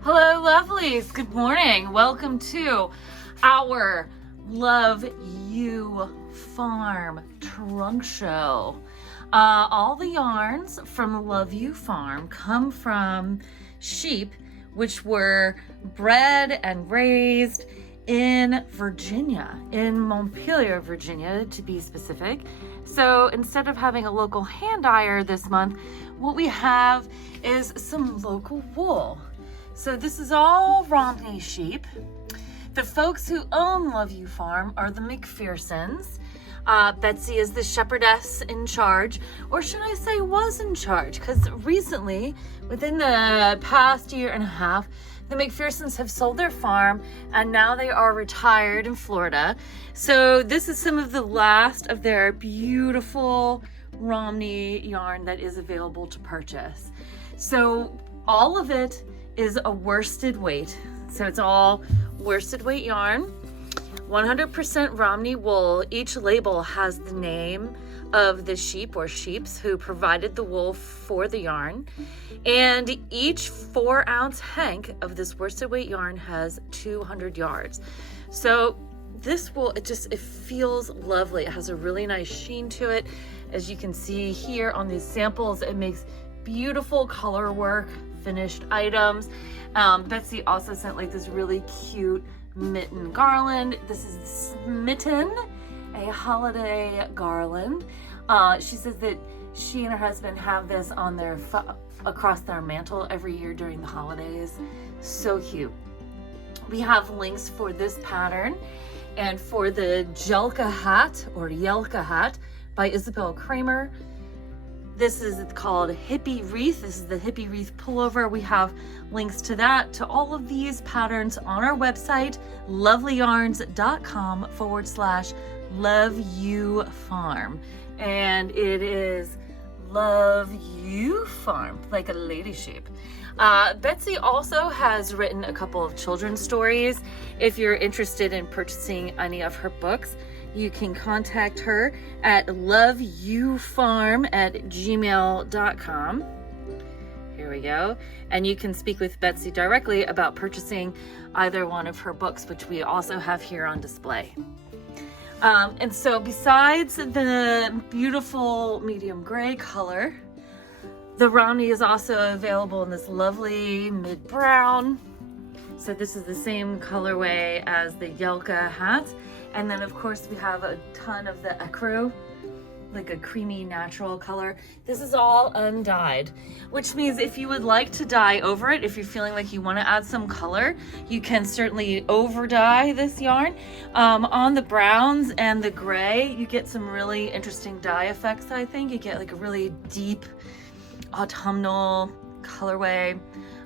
Hello, lovelies. Good morning. Welcome to our Love Ewe Farm trunk show. All the yarns from Love Ewe Farm come from sheep which were bred and raised in Virginia, in Montpelier, Virginia, to be specific. So instead of having a local hand dyer this month, what we have is some local wool. So this is all Romney sheep. The folks who own Love Ewe Farm are the McPhersons. Betsy is the shepherdess in charge, or should I say was in charge, because recently, within the past year and a half, the McPhersons have sold their farm and now they are retired in Florida. So this is some of the last of their beautiful Romney yarn that is available to purchase. So all of it is a worsted weight. So it's all worsted weight yarn, 100% Romney wool. Each label has the name of the sheep or sheeps who provided the wool for the yarn. And each 4-ounce hank of this worsted weight yarn has 200 yards. So this wool, it feels lovely. It has a really nice sheen to it. As you can see here on these samples, it makes beautiful color work, finished items. Betsy also sent like this really cute mitten garland. This is Smitten, a holiday garland. She says that she and her husband have this on their across their mantle every year during the holidays. So cute. We have links for this pattern and for the Jelka hat or Yelka hat by Isabel Kramer. This is called Hippie Wreath. This is the Hippie Wreath pullover. We have links to that, to all of these patterns on our website, lovelyyarns.com/Love Ewe Farm. And it is Love Ewe Farm, like a lady sheep. Betsy also has written a couple of children's stories. If you're interested in purchasing any of her books, you can contact her at loveewfarm@gmail.com. Here we go. And you can speak with Betsy directly about purchasing either one of her books, which we also have here on display. And so besides the beautiful medium gray color, the Romney is also available in this lovely mid-brown. So this is the same colorway as the Yelka hat. And then of course we have a ton of the ecru, like a creamy natural color. This is all undyed, which means if you would like to dye over it, if you're feeling like you want to add some color, you can certainly over dye this yarn. On the browns and the gray, you get some really interesting dye effects. I think you get like a really deep autumnal colorway.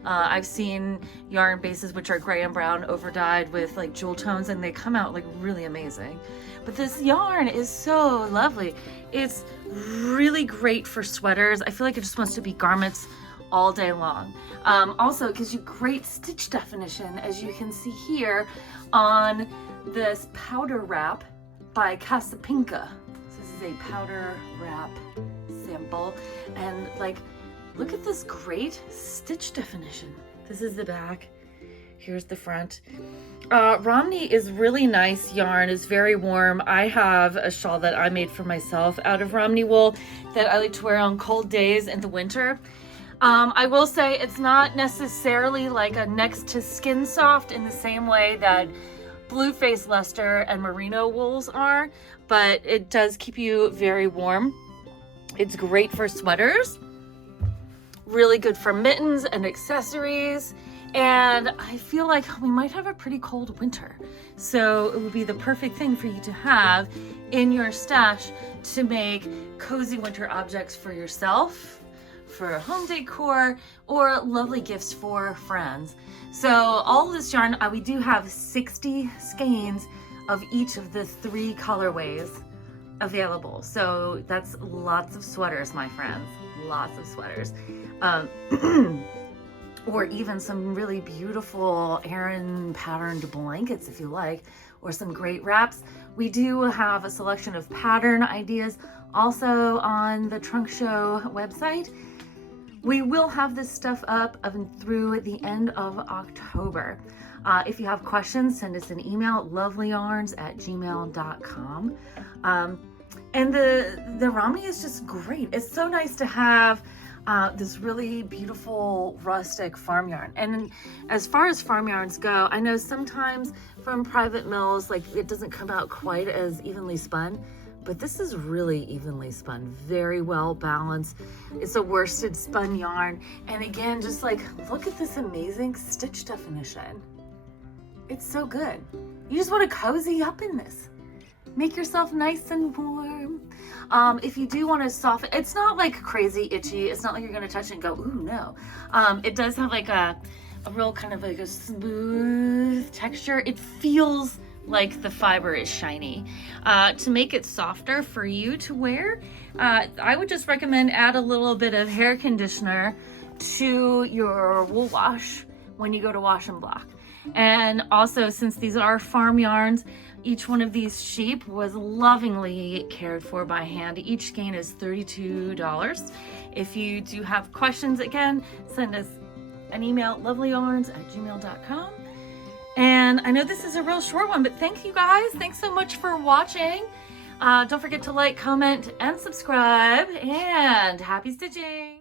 I've seen yarn bases which are gray and brown over dyed with like jewel tones, and they come out like really amazing. But this yarn is so lovely. It's really great for sweaters. I feel like it just wants to be garments all day long. Also, it gives you great stitch definition, as you can see here on this powder wrap by Casapinka. This is a powder wrap sample, and like, look at this great stitch definition. This is the back. Here's the front. Romney is really nice yarn. It's very warm. I have a shawl that I made for myself out of Romney wool that I like to wear on cold days in the winter. I will say it's not necessarily like a next to skin soft in the same way that blue face Leicester and merino wools are, but it does keep you very warm. It's great for sweaters. Really good for mittens and accessories. And I feel like we might have a pretty cold winter. So it would be the perfect thing for you to have in your stash to make cozy winter objects for yourself, for home decor, or lovely gifts for friends. So all this yarn, we do have 60 skeins of each of the 3 colorways available. So that's lots of sweaters, my friends, lots of sweaters. Or even some really beautiful Aran patterned blankets if you like, or some great wraps. We do have a selection of pattern ideas also on the Trunk Show website. We will have this stuff up through the end of October. If you have questions, send us an email at lovelyyarns@gmail.com. And the Romney is just great. It's so nice to have this really beautiful rustic farm yarn. And as far as farm yarns go, I know sometimes from private mills, like it doesn't come out quite as evenly spun, but this is really evenly spun, very well balanced. It's a worsted spun yarn. And again, just like, look at this amazing stitch definition. It's so good. You just want to cozy up in this. Make yourself nice and warm. If you do want to soften, it's not like crazy itchy. It's not like you're going to touch it and go, ooh, no. It does have like a real kind of like a smooth texture. It feels like the fiber is shiny. To make it softer for you to wear, I would just recommend add a little bit of hair conditioner to your wool wash when you go to wash and block. And also, since these are farm yarns, each one of these sheep was lovingly cared for by hand. Each skein is $32. If you do have questions, again, send us an email at lovelyyarns@gmail.com. And I know this is a real short one, but thank you guys. Thanks so much for watching. Don't forget to like, comment, and subscribe. And happy stitching!